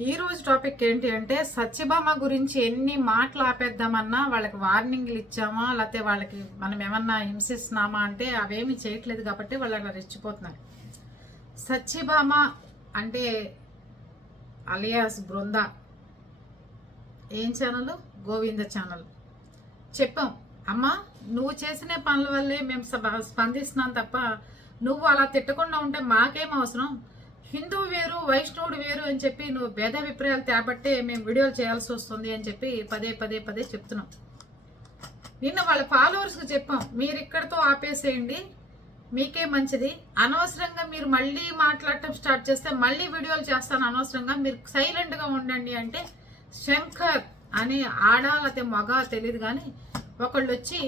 ఈ రోజు టాపిక్ ఏంటి అంటే సత్యభామ గురించి ఎన్ని మాటలు ఆపేద్దామన్నా వాళ్ళకి వార్నింగ్లు ఇచ్చామా లేకపోతే వాళ్ళకి మనం ఏమన్నా హింసిస్తున్నామా అంటే అవేమి చేయట్లేదు కాబట్టి వాళ్ళు అలా రెచ్చిపోతున్నారు. సత్యభామ అంటే అలియాస్ బృంద ఏం ఛానల్? గోవింద ఛానల్. చెప్పాం, అమ్మా నువ్వు చేసిన పనుల వల్లే మేము స్పందిస్తున్నాం తప్ప నువ్వు అలా తిట్టకుండా ఉంటే మాకేం అవసరం, హిందువు వేరు వైష్ణవుడు వేరు అని చెప్పి నువ్వు భేదాభిప్రాయాలు తేబట్టే మేము వీడియోలు చేయాల్సి వస్తుంది అని చెప్పి పదే పదే పదే చెప్తున్నాం. నిన్న వాళ్ళ ఫాలోవర్స్కి చెప్పాం, మీరు ఇక్కడితో ఆపేసేయండి, మీకే మంచిది, అనవసరంగా మీరు మళ్ళీ మాట్లాడటం స్టార్ట్ చేస్తే మళ్ళీ వీడియోలు చేస్తాను, అనవసరంగా మీరు సైలెంట్గా ఉండండి అంటే శంకర్ అని ఆడాలతే మగ తెలియదు కానీ ఒకళ్ళు వచ్చి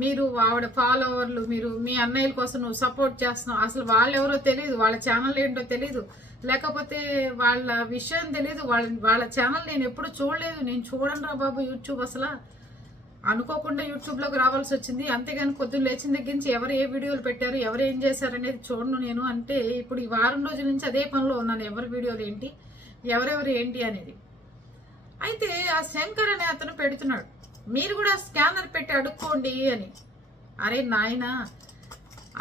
మీరు ఆవిడ ఫాలోవర్లు, మీరు మీ అన్నయ్యల కోసం నువ్వు సపోర్ట్ చేస్తున్నావు, అసలు వాళ్ళు ఎవరో తెలియదు, వాళ్ళ ఛానల్ ఏంటో తెలియదు, లేకపోతే వాళ్ళ విషయం తెలియదు, వాళ్ళ ఛానల్ నేను ఎప్పుడు చూడలేదు, నేను చూడను రా బాబు యూట్యూబ్, అసలు అనుకోకుండా యూట్యూబ్లోకి రావాల్సి వచ్చింది, అంతేగాని పొద్దున్న లేచిన దగ్గర నుంచి ఎవరు ఏ వీడియోలు పెట్టారు, ఎవరు ఏం చేశారు అనేది చూడను నేను. అంటే ఇప్పుడు ఈ వారం రోజుల నుంచి అదే పనిలో ఉన్నాను, ఎవరి వీడియోలు ఏంటి, ఎవరెవరు ఏంటి అనేది. అయితే ఆ శంకర్ అనే అతను పెడుతున్నాడు, మీరు కూడా స్కానర్ పెట్టి అడుక్కోండి అని. అరే నాయనా,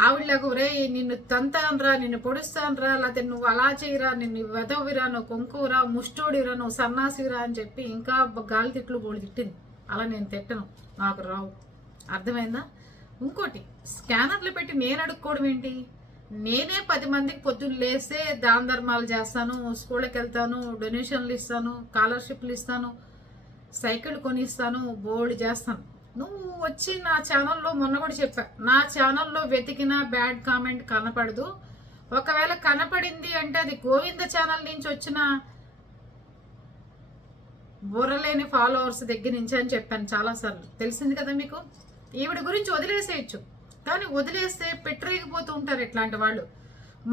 ఆవిడలకు రే నిన్ను తంతానరా, నిన్ను పొడుస్తానరా, లేకపోతే నువ్వు అలా చేయరా, నిన్ను వెదవిరా, నువ్వు కొంకురా, ముష్టోడిరా, నువ్వు సన్నాసిరా అని చెప్పి ఇంకా గాలి తిట్లు బోడి తిట్టింది. అలా నేను తిట్టను, నాకు రావు, అర్థమైందా? ఇంకోటి, స్కానర్లు పెట్టి నేను అడుక్కోవడం ఏంటి? నేనే 10 మందికి పొద్దున్న లేస్తే దాన ధర్మాలు చేస్తాను, స్కూళ్ళకి వెళ్తాను, డొనేషన్లు ఇస్తాను, స్కాలర్షిప్లు ఇస్తాను, సైకిల్ కొనిస్తాను, బోల్డ్ చేస్తాను. నువ్వు వచ్చి నా ఛానల్లో మొన్న కూడా చెప్పా, నా ఛానల్లో వెతికిన బ్యాడ్ కామెంట్ కనపడదు, ఒకవేళ కనపడింది అంటే అది గోవింద ఛానల్ నుంచి వచ్చిన బుర్రలేని ఫాలోవర్స్ దగ్గర నుంచి అని చెప్పాను చాలాసార్లు, తెలిసింది కదా మీకు. ఈవిడ గురించి వదిలేసేయచ్చు, కానీ వదిలేస్తే పెట్టరేగిపోతూ ఉంటారు ఇట్లాంటి వాళ్ళు.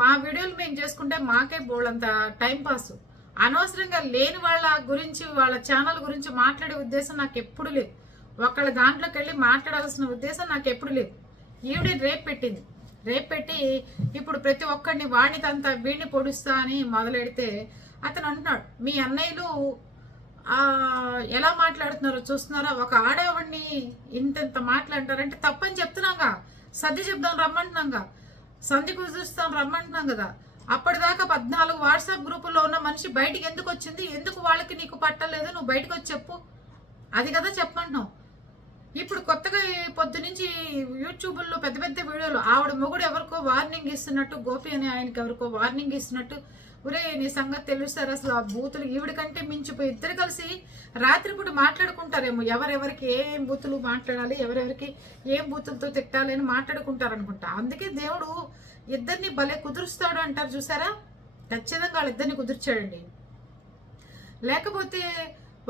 మా వీడియోలు మేము చేసుకుంటే మాకే బోల్డంత టైంపాస్, అనవసరంగా లేని వాళ్ళ గురించి వాళ్ళ ఛానల్ గురించి మాట్లాడే ఉద్దేశం నాకు ఎప్పుడు లేదు, ఒకళ్ళ దాంట్లోకి వెళ్ళి మాట్లాడాల్సిన ఉద్దేశం నాకు ఎప్పుడు లేదు. ఈవిడ రేపు పెట్టింది, రేపు పెట్టి ఇప్పుడు ప్రతి ఒక్కడిని వాణితంతా వీడిని పొడుస్తా అని మొదలెడితే అతను అంటున్నాడు, మీ అన్నయ్యలు ఎలా మాట్లాడుతున్నారో చూస్తున్నారా, ఒక ఆడవాడిని ఇంత మాట్లాడతారంటే తప్పని చెప్తున్నాగా, సర్ది చెప్దాం రమ్మంటున్నాగా, సంధి కుదురుస్తాం రమ్మంటున్నాం కదా. అప్పటిదాకా 14 వాట్సాప్ గ్రూపుల్లో ఉన్న మనిషి బయటికి ఎందుకు వచ్చింది, ఎందుకు వాళ్ళకి నీకు పట్టలేదు, నువ్వు బయటకు వచ్చి చెప్పు, అది కదా చెప్పంటున్నావు. ఇప్పుడు కొత్తగా పొద్దు నుంచి యూట్యూబ్లో పెద్ద పెద్ద వీడియోలు ఆవిడ మొగుడు ఎవరికో వార్నింగ్ ఇస్తున్నట్టు, గోపి అని ఆయనకి ఎవరికో వార్నింగ్ ఇస్తున్నట్టు, ఒరే నీ సంగతి తెలుస్తారు, అసలు ఆ బూతులు ఈవిడ కంటే మించిపోయి ఇద్దరు కలిసి రాత్రిపూట మాట్లాడుకుంటారేమో, ఎవరెవరికి ఏం బూతులు మాట్లాడాలి, ఎవరెవరికి ఏం బూతులతో తిట్టాలి అని మాట్లాడుకుంటారు అనుకుంటా. అందుకే దేవుడు ఇద్దరిని భలే కుదురుస్తాడు అంటారు చూసారా, ఖచ్చితంగా వాళ్ళిద్దరిని కుదిర్చాడండి. లేకపోతే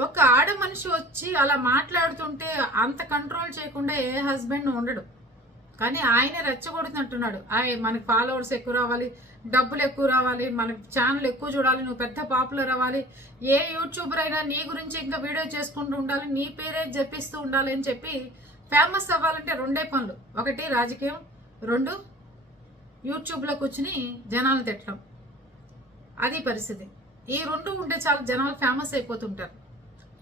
ఒక ఆడ మనిషి వచ్చి అలా మాట్లాడుతుంటే అంత కంట్రోల్ చేయకుండా ఏ హస్బెండ్ ఉండడు, కానీ ఆయన రెచ్చగొడుతున్నట్టున్నాడు, మనకి ఫాలోవర్స్ ఎక్కువ రావాలి, డబ్బులు ఎక్కువ రావాలి, మన ఛానల్ ఎక్కువ చూడాలి, నువ్వు పెద్ద పాపులర్ అవ్వాలి, ఏ యూట్యూబర్ అయినా నీ గురించి ఇంకా వీడియో చేసుకుంటూ ఉండాలి, నీ పేరే జపిస్తూ ఉండాలి అని చెప్పి ఫేమస్ అవ్వాలంటే రెండే పనులు, ఒకటి రాజకీయం, 2 యూట్యూబ్లో కూర్చుని జనాలు తిట్టడం, అది పరిస్థితి. ఈ 2 ఉంటే చాలా జనాలు ఫేమస్ అయిపోతుంటారు.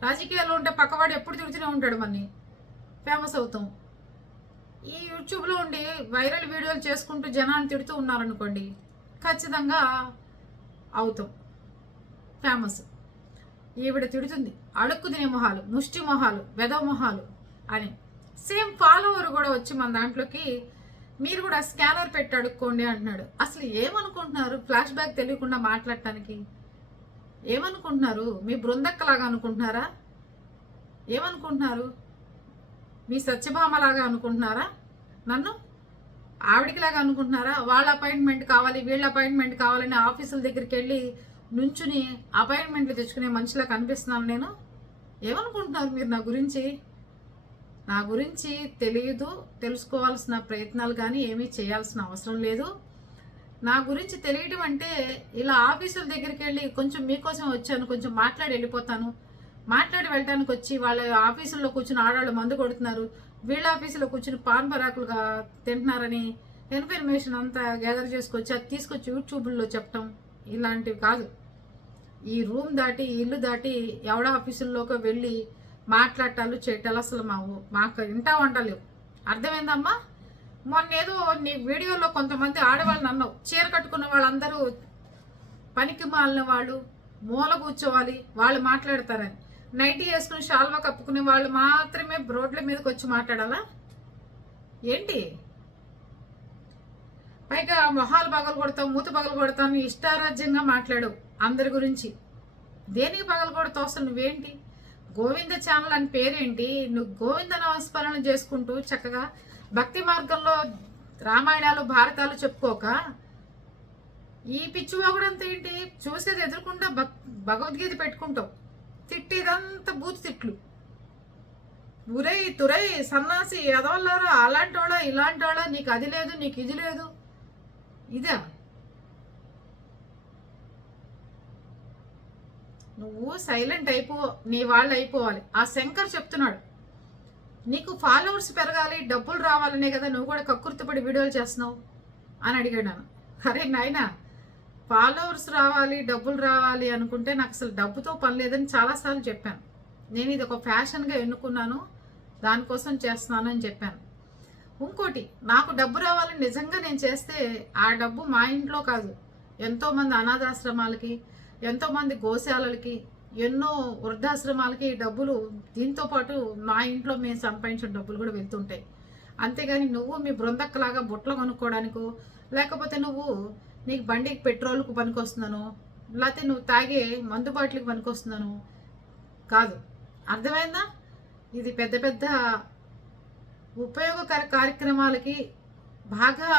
రాజకీయాల్లో ఉంటే పక్కవాడు ఎప్పుడు తిడుతూనే ఉంటాడు, మనని ఫేమస్ అవుతాం. ఈ యూట్యూబ్లో ఉండి వైరల్ వీడియోలు చేసుకుంటూ జనాన్ని తిడుతూ ఉన్నారనుకోండి, ఖచ్చితంగా అవుతాం ఫేమస్. ఈవిడ తిడుతుంది అడుక్కు తినే మొహాలు, ముష్టి మొహాలు, వెదవ మొహాలు అని. సేమ్ ఫాలోవర్ కూడా వచ్చి మన దాంట్లోకి మీరు కూడా స్కానర్ పెట్టి అడుక్కోండి అంటున్నాడు. అసలు ఏమనుకుంటున్నారు, ఫ్లాష్ బ్యాక్ తెలియకుండా మాట్లాడటానికి ఏమనుకుంటున్నారు? మీ బృందక్కలాగా అనుకుంటున్నారా? ఏమనుకుంటున్నారు? మీ సత్యభామలాగా అనుకుంటున్నారా? నన్ను ఆవిడికిలాగా అనుకుంటున్నారా? వాళ్ళ అపాయింట్మెంట్ కావాలి, వీళ్ళ అపాయింట్మెంట్ కావాలని ఆఫీసుల దగ్గరికి వెళ్ళి నుంచుని అపాయింట్మెంట్లు తెచ్చుకునే మనిషిలా కనిపిస్తున్నాను నేను? ఏమనుకుంటున్నారు మీరు నా గురించి? నా గురించి తెలియదు, తెలుసుకోవాల్సిన ప్రయత్నాలు కానీ ఏమీ చేయాల్సిన అవసరం లేదు. నా గురించి తెలియడం అంటే ఇలా ఆఫీసుల దగ్గరికి వెళ్ళి కొంచెం మీకోసం వచ్చాను, కొంచెం మాట్లాడి వెళ్ళిపోతాను, మాట్లాడి వెళ్ళడానికి వచ్చి వాళ్ళ ఆఫీసుల్లో కూర్చుని ఆడవాళ్ళు మందు కొడుతున్నారు, వీళ్ళ ఆఫీసులో కూర్చుని పాన్ పరాకులుగా తింటున్నారని ఇన్ఫర్మేషన్ అంతా గ్యాదర్ చేసుకొచ్చి అది తీసుకొచ్చి యూట్యూబ్లో చెప్పటం ఇలాంటివి కాదు. ఈ రూమ్ దాటి ఈ ఇల్లు దాటి ఎవడ ఆఫీసుల్లోకి వెళ్ళి మాట్లాడటాలు చేయటాలు అసలు మాకు ఇంటా వంటలేవు. అర్థమైందమ్మా? మొన్న ఏదో నీ వీడియోలో కొంతమంది ఆడవాళ్ళని అన్నావు, చీర కట్టుకున్న వాళ్ళందరూ పనికి మాలిన వాళ్ళు, మూల కూర్చోవాలి, వాళ్ళు మాట్లాడతారని. నైటీ వేసుకుని షాల్వా కప్పుకునే వాళ్ళు మాత్రమే రోడ్ల మీదకి వచ్చి మాట్లాడాలా ఏంటి? పైగా మొహాలు పగలు కొడతావు, మూత పగలు కొడతావు, ఇష్టారాజ్యంగా మాట్లాడు అందరి గురించి. దేనికి పగలు కొడతావు అసలు? నువ్వేంటి గోవింద ఛానల్ అని పేరేంటి? నువ్వు గోవింద నమస్మరణ చేసుకుంటూ చక్కగా భక్తి మార్గంలో రామాయణాలు భారతాలు చెప్పుకోక ఈ పిచ్చివాగుడంతా ఏంటి? చూసేది ఎదుర్కొంటా భగవద్గీత పెట్టుకుంటావు, తిట్టేదంతా బూత్ తిట్లు. ఉరై తురై సన్నాసి ఎదవల్లారా, అలాంటి వాళ్ళ ఇలాంటి వాళ్ళ, నీకు అది లేదు నీకు ఇది లేదు, ఇదే. నువ్వు సైలెంట్ అయిపో, నీ వాళ్ళు అయిపోవాలి. ఆ శంకర్ చెప్తున్నాడు నీకు ఫాలోవర్స్ పెరగాలి, డబ్బులు రావాలనే కదా నువ్వు కూడా కక్కుర్తిపడి వీడియోలు చేస్తున్నావు అని అడిగాడు. అరే నాయనా, ఫాలోవర్స్ రావాలి డబ్బులు రావాలి అనుకుంటే నాకు అసలు డబ్బుతో పని లేదని చాలాసార్లు చెప్పాను. నేను ఇది ఒక ఫ్యాషన్గా ఎన్నుకున్నాను, దానికోసం చేస్తున్నాను అని చెప్పాను. ఇంకోటి, నాకు డబ్బు రావాలని నిజంగా నేను చేస్తే ఆ డబ్బు మా ఇంట్లో కాదు, ఎంతోమంది అనాథాశ్రమాలకి, ఎంతోమంది గోశాలలకి, ఎన్నో వృద్ధాశ్రమాలకి డబ్బులు, దీంతో పాటు మా ఇంట్లో మేము సంపాదించిన డబ్బులు కూడా వెళ్తుంటాయి. అంతేగాని నువ్వు మీ బృందక్కలాగా బుట్టలు కొనుక్కోవడానికో, లేకపోతే నువ్వు నీకు బండికి పెట్రోల్కు పనికొస్తున్నాను, లేకపోతే నువ్వు తాగే మందు బాటిల్కి పనికొస్తున్నాను కాదు. అర్థమైందా? ఇది పెద్ద పెద్ద ఉపయోగకర కార్యక్రమాలకి, బాగా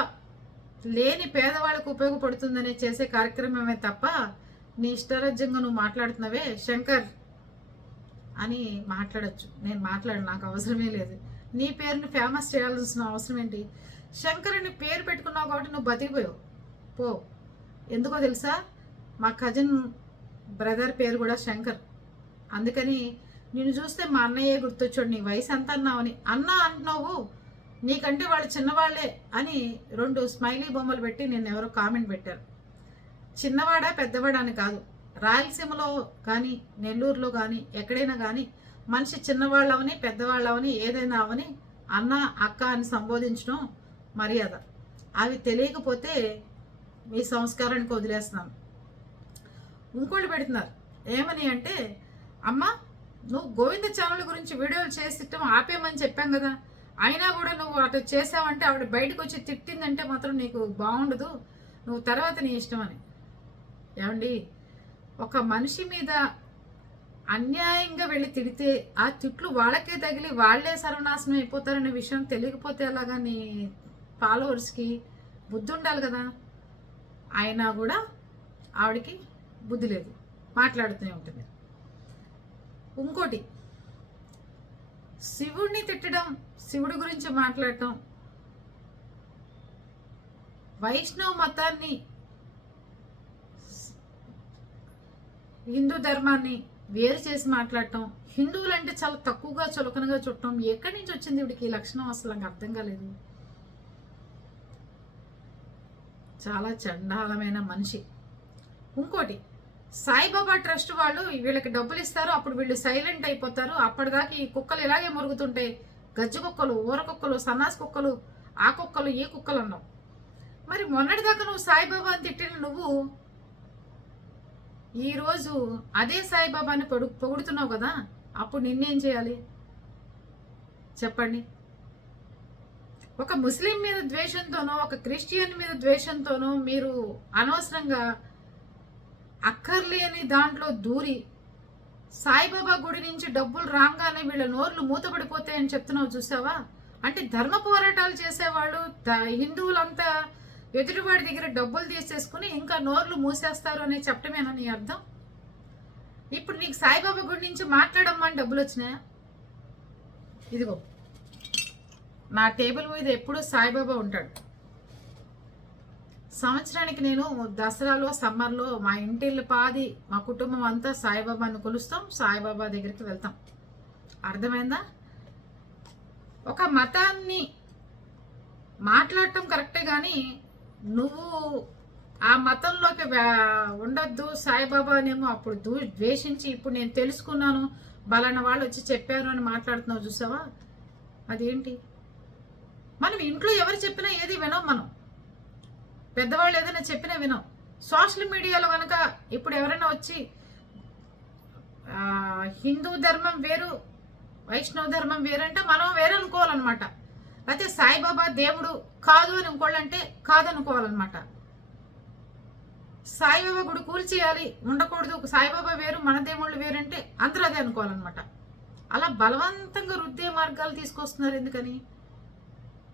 లేని పేదవాళ్ళకు ఉపయోగపడుతుందనే చేసే కార్యక్రమమే తప్ప నీ ఇష్టరాజ్యంగా నువ్వు మాట్లాడుతున్నావే శంకర్ అని మాట్లాడచ్చు. నేను మాట్లాడు, నాకు అవసరమే లేదు. నీ పేరుని ఫేమస్ చేయాల్సిన అవసరం ఏంటి? శంకర్ అని పేరు పెట్టుకున్నావు కాబట్టి నువ్వు బతికిపోయావు. పో. ఎందుకో తెలుసా? మా కజిన్ బ్రదర్ పేరు కూడా శంకర్. అందుకని నేను చూస్తే మా అన్నయ్యే గుర్తొచ్చాడు. నీ వయసు ఎంత అన్నావని అన్న అంటున్నావు, నీకంటే వాళ్ళు చిన్నవాళ్లే అని 2 స్మైలీ బొమ్మలు పెట్టి నేను ఎవరో కామెంట్ పెట్టారు. చిన్నవాడా పెద్దవాడా అని కాదు, రాయలసీమలో కానీ నెల్లూరులో కానీ ఎక్కడైనా కానీ మనిషి చిన్నవాళ్ళవని పెద్దవాళ్ళవని ఏదైనా అవని అన్న అక్క అని సంబోధించడం మర్యాద. అవి తెలియకపోతే మీ సంస్కారానికి వదిలేస్తున్నాను. ఇంకోటి పెడుతున్నారు ఏమని అంటే, అమ్మ నువ్వు గోవింద ఛానల్ గురించి వీడియోలు చేసిట్టం ఆపేయమని చెప్పాం కదా, అయినా కూడా నువ్వు అటు చేసావంటే ఆవిడ బయటకు వచ్చి తిట్టిందంటే మాత్రం నీకు బాగుండదు, నువ్వు తర్వాత నీ ఇష్టం అని. ఏమండి, ఒక మనిషి మీద అన్యాయంగా వెళ్ళి తిడితే ఆ తిట్లు వాళ్ళకే తగిలి వాళ్లే సర్వనాశనం అయిపోతారనే విషయం తెలియకపోతే అలాగా నీ ఫాలోవర్స్కి బుద్ధి ఉండాలి కదా. అయినా కూడా ఆవిడకి బుద్ధి లేదు, మాట్లాడుతూనే ఉంటుంది. ఇంకోటి, శివుడిని తిట్టడం, శివుడి గురించి మాట్లాడటం, వైష్ణవ మతాన్ని హిందూ ధర్మాన్ని వేరు చేసి మాట్లాడటం, హిందువులు అంటే చాలా తక్కువగా చులకనగా చుట్టం, ఎక్కడి నుంచి వచ్చింది ఇవిడికి ఈ లక్షణం అసలు నాకు అర్థం కాలేదు. చాలా చండాలమైన మనిషి. ఇంకోటి, సాయిబాబా ట్రస్ట్ వాళ్ళు వీళ్ళకి డబ్బులు ఇస్తారు, అప్పుడు వీళ్ళు సైలెంట్ అయిపోతారు. అప్పటిదాకా ఈ కుక్కలు ఇలాగే మురుగుతుంటాయి, గజ్జి కుక్కలు, ఊర కుక్కలు, సన్నాసి కుక్కలు, ఆ కుక్కలు ఈ కుక్కలు అన్నావు. మరి మొన్నటిదాకా నువ్వు సాయిబాబా అని తిట్టిన నువ్వు ఈరోజు అదే సాయిబాబాని పొగుడుతున్నావు కదా, అప్పుడు నిన్నేం చేయాలి చెప్పండి? ఒక ముస్లిం మీద ద్వేషంతోనో, ఒక క్రిస్టియన్ మీద ద్వేషంతోనో మీరు అనవసరంగా అక్కర్లేని దాంట్లో దూరి సాయిబాబా గుడి నుంచి డబ్బులు రాగానే వీళ్ళ నోర్లు మూతపడిపోతాయని చెప్తున్నావు చూసావా? అంటే ధర్మ పోరాటాలు చేసేవాళ్ళు హిందువులంతా ఎదుటివాడి దగ్గర డబ్బులు తీసేసుకుని ఇంకా నోర్లు మూసేస్తారు అని చెప్పటమేనా నీ అర్థం? ఇప్పుడు నీకు సాయిబాబా గుడి నుంచి మాట్లాడమ్మని డబ్బులు వచ్చినాయా? ఇదిగో నా టేబుల్ మీద ఎప్పుడూ సాయిబాబా ఉంటాడు. సంవత్సరానికి నేను దసరాలో, సమ్మర్లో మా ఇంటిల్లు పాది మా కుటుంబం అంతా సాయిబాబాని కొలుస్తాం, సాయిబాబా దగ్గరికి వెళ్తాం. అర్థమైందా? ఒక మతాన్ని మాట్లాడటం కరెక్టే, కానీ నువ్వు ఆ మతంలోకి ఉండొద్దు సాయిబాబా అనేమో అప్పుడు ద్వేషించి ఇప్పుడు నేను తెలుసుకున్నాను బలానా వాళ్ళు వచ్చి చెప్పారు అని మాట్లాడుతున్నావు చూసావా, అదేంటి? మనం ఇంట్లో ఎవరు చెప్పినా ఏది వినం, మనం పెద్దవాళ్ళు ఏదైనా చెప్పినా వినం. సోషల్ మీడియాలో కనుక ఇప్పుడు ఎవరైనా వచ్చి హిందూ ధర్మం వేరు వైష్ణవ ధర్మం వేరంటే మనం వేరే అనుకోవాలన్నమాట. అయితే సాయిబాబా దేవుడు కాదు అని ఇంకోళ్ళంటే కాదనుకోవాలన్నమాట. సాయిబాబా గుడి కూల్చేయాలి ఉండకూడదు, సాయిబాబా వేరు మన దేవుళ్ళు వేరంటే అందరూ అదే అనుకోవాలన్నమాట. అలా బలవంతంగా రుద్దే మార్గాలు తీసుకొస్తున్నారు. ఎందుకని?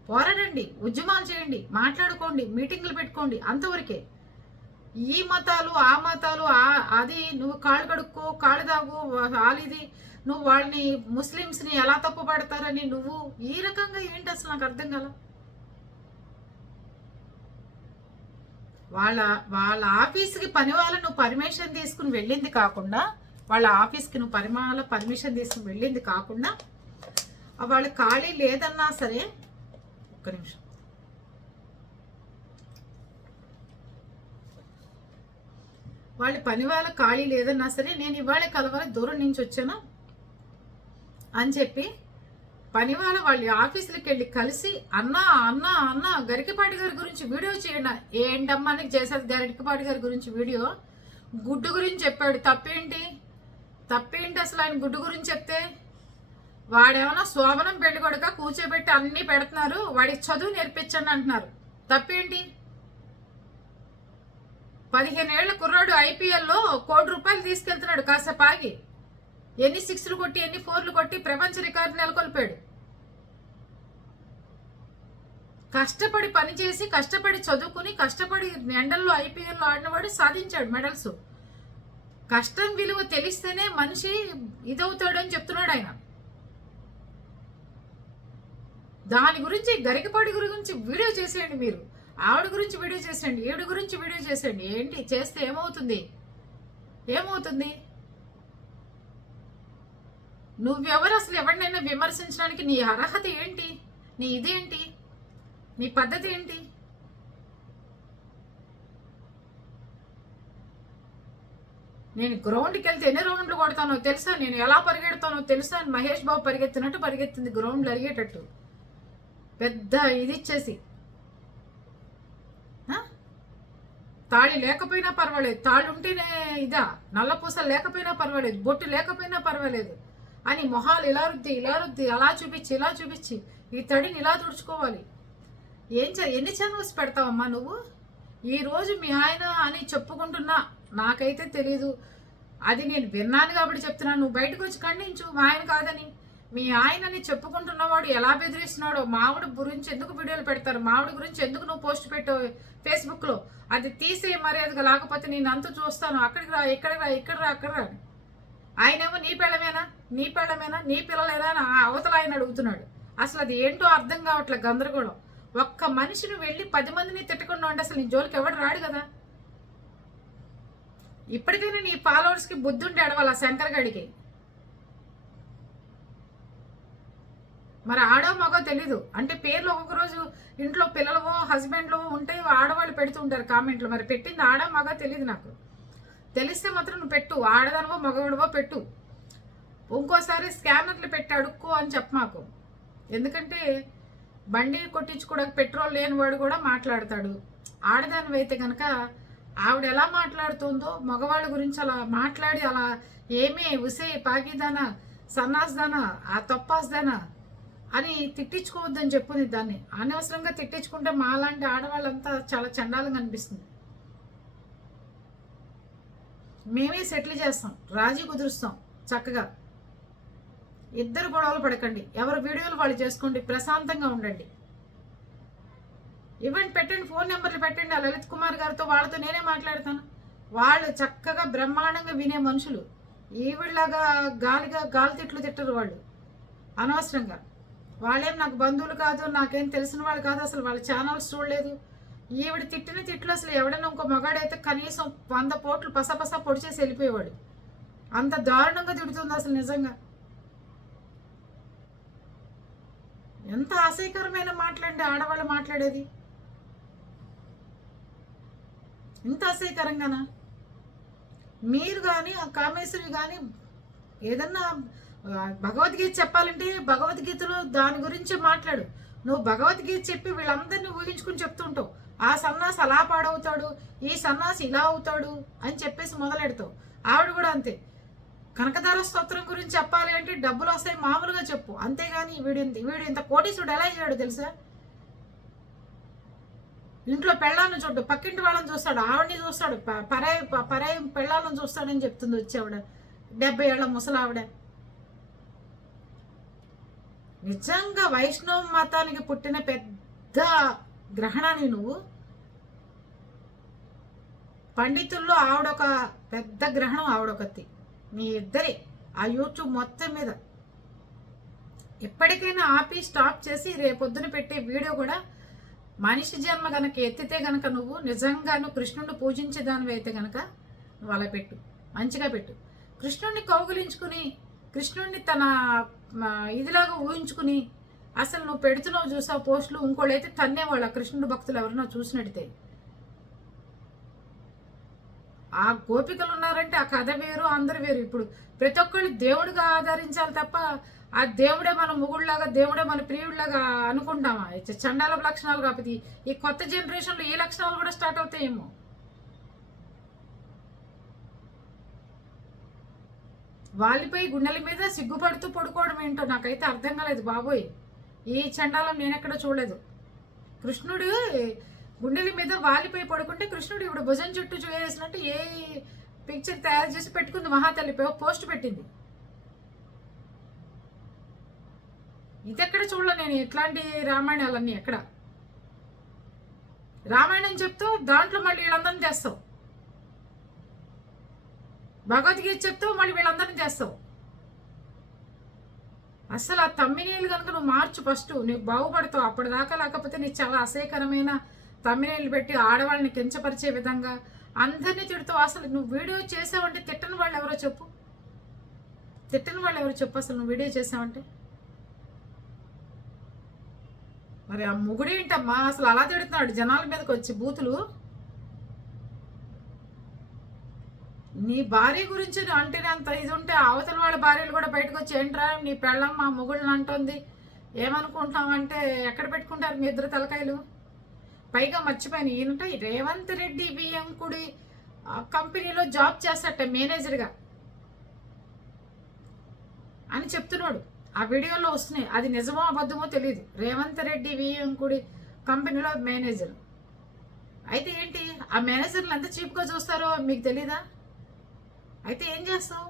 పోరాడండి, ఉద్యమాలు చేయండి, మాట్లాడుకోండి, మీటింగ్లు పెట్టుకోండి, అంతవరకే. ఈ మతాలు ఆ మతాలు అది నువ్వు కాళ్ళు కడుక్కో కాళ్ళు తాగు ఆలిది నువ్వు వాళ్ళని ముస్లిమ్స్ని ఎలా తప్పుపడతారని నువ్వు ఈ రకంగా ఏంటి అసలు నాకు అర్థం కాల. వాళ్ళ ఆఫీస్కి పని వాళ్ళ నువ్వు పర్మిషన్ తీసుకుని వెళ్ళింది కాకుండా, వాళ్ళ ఆఫీస్కి నువ్వు పర్మిషన్ తీసుకుని వెళ్ళింది కాకుండా, వాళ్ళ ఖాళీ లేదన్నా సరే, ఒక్క నిమిషం, వాళ్ళ పని వాళ్ళ ఖాళీ లేదన్నా సరే నేను ఇవాళ కలవాలి దూరం నుంచి వచ్చాను అని చెప్పి పని వాళ్ళ ఆఫీసులకు వెళ్ళి కలిసి అన్న గరికపాటి గారి గురించి వీడియో చేయండి. ఏంటమ్మా నీకు చేసేది గరికపాటి గారి గురించి వీడియో? గుడ్డు గురించి చెప్పాడు, తప్పేంటి అసలు ఆయన గుడ్డు గురించి చెప్తే? వాడేమన్నా శోభనం పెళ్లి కొడుక కూర్చోబెట్టి అన్నీ పెడుతున్నారు, వాడికి చదువు నేర్పించండి అంటున్నారు, తప్పేంటి? 15 ఏళ్ల కుర్రాడు ఐపీఎల్లో ₹1 కోటి తీసుకెళ్తున్నాడు కాసేపు ఆగి. ఎన్ని 6లు కొట్టి ఎన్ని 4లు కొట్టి ప్రపంచ రికార్డు నెలకొల్పాడు. కష్టపడి పనిచేసి కష్టపడి చదువుకుని కష్టపడి ఎండల్లో ఐపీఎల్లో ఆడినవాడు సాధించాడు మెడల్స్. కష్టం విలువ తెలిస్తేనే మనిషి ఇదవుతాడు అని చెప్తున్నాడు ఆయన. దాని గురించి గరికపాటి గురించి వీడియో చేసేయండి, మీరు ఆవిడ గురించి వీడియో చేసేయండి, ఈవిడ గురించి వీడియో చేసేయండి. ఏంటి చేస్తే ఏమవుతుంది? నువ్వెవరు అసలు? ఎవరినైనా విమర్శించడానికి నీ అర్హత ఏంటి? నీ ఇదేంటి? నీ పద్ధతి ఏంటి? నేను గ్రౌండ్కి వెళ్తే ఎన్ని రౌండ్లు కొడతానో తెలుసా, నేను ఎలా పరిగెడతానో తెలుసా. మహేష్ బాబు పరిగెత్తినట్టు పరిగెత్తింది గ్రౌండ్లు అరిగేటట్టు, పెద్ద ఇది ఇచ్చేసి. తాళి లేకపోయినా పర్వాలేదు, తాళి ఉంటేనే ఇదా, నల్లపూసలు లేకపోయినా పర్వాలేదు, బొట్టు లేకపోయినా పర్వాలేదు అని మొహాలు ఇలా రుద్ది అలా చూపించి ఈ తడిని ఇలా తుడుచుకోవాలి. ఎన్ని ఛానల్స్ పెడతావమ్మా నువ్వు? ఈరోజు మీ ఆయన అని చెప్పుకుంటున్నా, నాకైతే తెలీదు, అది నేను విన్నాను కాబట్టి చెప్తున్నాను. నువ్వు బయటకు వచ్చి ఖండించు మా ఆయన కాదని. మీ ఆయనని చెప్పుకుంటున్నవాడు ఎలా బెదిరిస్తున్నాడో. మావిడి గురించి ఎందుకు వీడియోలు పెడతారు? మావిడి గురించి ఎందుకు నువ్వు పోస్ట్ పెట్టావు ఫేస్బుక్లో? అది తీసే మర్యాదగా, లేకపోతే నేను అంత చూస్తాను, అక్కడికి రా ఇక్కడ రా అక్కడ రా. ఆయనేమో నీ పెళ్ళమేనా నీ పిల్లలేదా అని అవతల ఆయన అడుగుతున్నాడు. అసలు అది ఏంటో అర్థం కావట్లే, గందరగోళం. ఒక్క మనిషిని వెళ్ళి 10 మందిని తిట్టకుండా ఉంటే అసలు నీ జోలికి ఎవడు రాడు కదా. ఇప్పటికైనా నీ ఫాలోవర్స్కి బుద్ధి ఉంటే అడవాల శంకర్ గడికి. మరి ఆడో మగో తెలీదు అంటే పేర్లు ఒక్కొక్క రోజు ఇంట్లో పిల్లలవో హస్బెండ్లో ఉంటే ఆడవాళ్ళు పెడుతూ ఉంటారు కామెంట్లు. మరి పెట్టింది ఆడ మగ తెలీదు నాకు. తెలిస్తే మాత్రం నువ్వు పెట్టు, ఆడదానివో మగవాడివో పెట్టు. ఇంకోసారి స్కానర్లు పెట్టి అడుక్కో అని చెప్ప మాకు. ఎందుకంటే బండి కొట్టించుకోవడానికి పెట్రోల్ లేనివాడు కూడా మాట్లాడతాడు. ఆడదానివైతే కనుక ఆవిడ ఎలా మాట్లాడుతుందో మగవాళ్ళ గురించి అలా మాట్లాడి అలా ఏమే ఉసే పాకిదానా సన్నాస్దానా ఆ తప్పాస్దానా అని తిట్టించుకోవద్దని చెప్పుంది. దాన్ని అనవసరంగా తిట్టించుకుంటే మాలాంటి ఆడవాళ్ళంతా చాలా చండాలంగా అనిపిస్తుంది. మేమే సెటిల్ చేస్తాం, రాజీ కుదురుస్తాం చక్కగా. ఇద్దరు గొడవలు పడకండి, ఎవరి వీడియోలు వాళ్ళు చేసుకోండి, ప్రశాంతంగా ఉండండి. ఇవ్వండి, పెట్టండి, ఫోన్ నెంబర్లు పెట్టండి. ఆ లలిత్ కుమార్ గారితో వాళ్ళతో నేనే మాట్లాడతాను. వాళ్ళు చక్కగా బ్రహ్మాండంగా వినే మనుషులు. ఈవిడలాగా గాలి తిట్లు తిట్టరు వాళ్ళు అనవసరంగా. వాళ్ళేం నాకు బంధువులు కాదు, నాకేం తెలిసిన వాళ్ళు కాదు, అసలు వాళ్ళ ఛానల్స్ చూడలేదు. ఈవిడ తిట్టిన తిట్లు అసలు ఎవడైనా ఇంకో మగాడైతే కనీసం 100 పోట్లు పసపస పొడి చేసి వెళ్ళిపోయేవాడు. అంత దారుణంగా తిడుతుంది అసలు నిజంగా. ఎంత అసహ్యకరమైన మాట్లాడి ఆడవాళ్ళు మాట్లాడేది. ఇంత అసహ్యకరంగానా? మీరు కానీ ఆ కామేశ్వరి కానీ ఏదన్నా భగవద్గీత చెప్పాలంటే భగవద్గీతలో దాని గురించి మాట్లాడు. నువ్వు భగవద్గీత చెప్పి వీళ్ళందరినీ ఊహించుకుని చెప్తుంటావు. ఆ సన్నాసి అలా పాడవుతాడు, ఈ సన్నాసి ఇలా అవుతాడు అని చెప్పేసి మొదలెడతావు. ఆవిడ కూడా అంతే. కనకదార స్తోత్రం గురించి చెప్పాలి అంటే డబ్బులు వస్తాయి మామూలుగా చెప్పు, అంతేగాని వీడు ఇంత కోటీసుడు ఎలా అయ్యాడు తెలుసా? ఇంట్లో పెళ్ళాలను చూడు, పక్కింటి వాళ్ళని చూస్తాడు, ఆవిడని చూస్తాడు, పరాయి పెళ్ళాలను చూస్తాడని చెప్తుంది వచ్చి ఆవిడ, 70 ఏళ్ల ముసలావిడ. నిజంగా వైష్ణవ మతానికి పుట్టిన పెద్ద గ్రహణాన్ని నువ్వు. పండితుల్లో ఆవిడొక పెద్ద గ్రహణం, ఆవిడొకతి. మీ ఇద్దరి ఆ యూట్యూబ్ మొత్తం మీద ఎప్పటికైనా ఆపి స్టాప్ చేసి రేపొద్దున పెట్టే వీడియో కూడా మనిషి జన్మ గనక ఎత్తితే గనక నువ్వు నిజంగాను కృష్ణుడిని పూజించేదానివి అయితే గనక నువ్వు అలా పెట్టు, మంచిగా పెట్టు. కృష్ణుడిని కౌగులించుకుని కృష్ణుడిని తన ఇదిలాగా ఊహించుకుని అసలు నువ్వు పెడుతున్నావు చూసావు పోస్టులు, ఇంకోళ్ళు అయితే తన్నేవాళ్ళు. ఆ కృష్ణుడి భక్తులు ఎవరన్నా చూసినట్టే. ఆ గోపికలు ఉన్నారంటే ఆ కథ వేరు, అందరు వేరు. ఇప్పుడు ప్రతి ఒక్కళ్ళు దేవుడిగా ఆదరించాలి తప్ప ఆ దేవుడే మన ముగుడులాగా, దేవుడే మన ప్రియుడిలాగా అనుకుంటామా? చండాల లక్షణాలు కాకపోతే ఈ కొత్త జనరేషన్లో ఈ లక్షణాలు కూడా స్టార్ట్ అవుతాయేమో. వాళ్ళపై గుండెల మీద సిగ్గుపడుతూ పడుకోవడం ఏంటో నాకైతే అర్థం కాలేదు బాబోయ్. ఈ చండాలం నేనెక్కడ చూడలేదు. కృష్ణుడు గుండెల మీద వాలిపై పడుకుంటే కృష్ణుడు ఇప్పుడు భుజం చుట్టూ చూసేసినట్టు ఏ పిక్చర్ తయారు చేసి పెట్టుకుంది మహాతల్లి, పోస్ట్ పెట్టింది. ఇది ఎక్కడ చూడలే నేను ఇట్లాంటి రామాయణాలన్నీ. ఎక్కడ రామాయణం చెప్తూ దాంట్లో మళ్ళీ వీళ్ళందరినీ చేస్తావు, భగవద్గీత చెప్తూ మళ్ళీ వీళ్ళందరినీ చేస్తావు. అసలు ఆ తమ్మినీళ్ళు కనుక నువ్వు మార్చు, ఫస్ట్ నీకు బాగుపడతావు. అప్పటిదాకా లేకపోతే నీకు చాలా అసహ్యకరమైన తమ్మినీళ్ళు పెట్టి ఆడవాళ్ళని కించపరిచే విధంగా అందరినీ తిడుతావు. అసలు నువ్వు వీడియో చేసావంటే తిట్టని వాళ్ళు ఎవరో చెప్పు, తిట్టని వాళ్ళు ఎవరో చెప్పు అసలు నువ్వు వీడియో చేసావంటే. మరి ఆ ముగుడేంటమ్మా అసలు అలా తిడుతున్నాడు జనాల మీదకి వచ్చి బూతులు. నీ భార్య గురించి అంటేనే అంత ఇది ఉంటే అవతల వాళ్ళ భార్యలు కూడా బయటకు వచ్చి ఏంట్రా నీ పెళ్ళం మా మొగుళ్ళని అంటుంది ఏమనుకుంటామంటే ఎక్కడ పెట్టుకుంటారు మీ ఇద్దరు తలకాయలు? పైగా మర్చిపోయిన ఈయనట రేవంత్ రెడ్డి బియ్యంకుడి కంపెనీలో జాబ్ చేస్తాట మేనేజర్గా అని చెప్తున్నాడు. ఆ వీడియోలో వస్తున్నాయి, అది నిజమో అబద్ధమో తెలియదు. రేవంత్ రెడ్డి బియ్యంకుడి కంపెనీలో మేనేజర్ అయితే ఏంటి, ఆ మేనేజర్లు ఎంత చీప్గా చూస్తారో మీకు తెలీదా? అయితే ఏం చేస్తావు?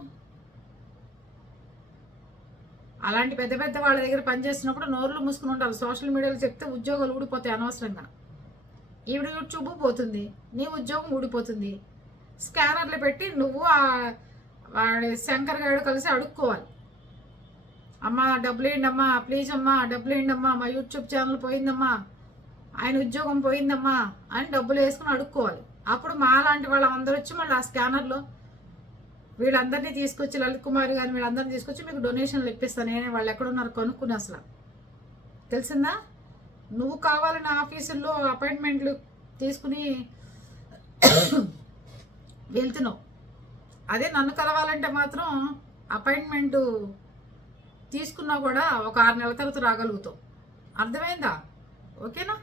అలాంటి పెద్ద పెద్ద వాళ్ళ దగ్గర పనిచేస్తున్నప్పుడు నోర్లు మూసుకుని ఉండాలి. సోషల్ మీడియాలో చెప్తే ఉద్యోగాలు ఊడిపోతాయి అనవసరంగా. ఈవిడ యూట్యూబ్ పోతుంది, నీ ఉద్యోగం ఊడిపోతుంది. స్కానర్లు పెట్టి నువ్వు వాడి శంకర్ గారు కలిసి అడుక్కోవాలి. అమ్మా డబ్బులు వేయండి అమ్మా, ప్లీజ్ అమ్మా డబ్బులు వేయండి అమ్మా, మా యూట్యూబ్ ఛానల్ పోయిందమ్మా, ఆయన ఉద్యోగం పోయిందమ్మా అని డబ్బులు వేసుకుని అడుక్కోవాలి. అప్పుడు మా లాంటి వాళ్ళు అందరూ వచ్చి మళ్ళీ ఆ స్కానర్లో వీళ్ళందరినీ తీసుకొచ్చి లలిత్ కుమార్ గారిని వీళ్ళందరినీ తీసుకొచ్చి మీకు డొనేషన్లు ఇప్పిస్తాను నేనే, వాళ్ళు ఎక్కడున్నారు కనుక్కుని. అసలు తెలిసిందా? నువ్వు కావాలని ఆఫీసుల్లో అపాయింట్మెంట్లు తీసుకుని వెళ్తున్నావు. అదే నన్ను కలవాలంటే మాత్రం అపాయింట్మెంటు తీసుకున్నా కూడా ఒక 6 నెలల తర్వాత రాగలుగుతావు. అర్థమైందా? ఓకేనా?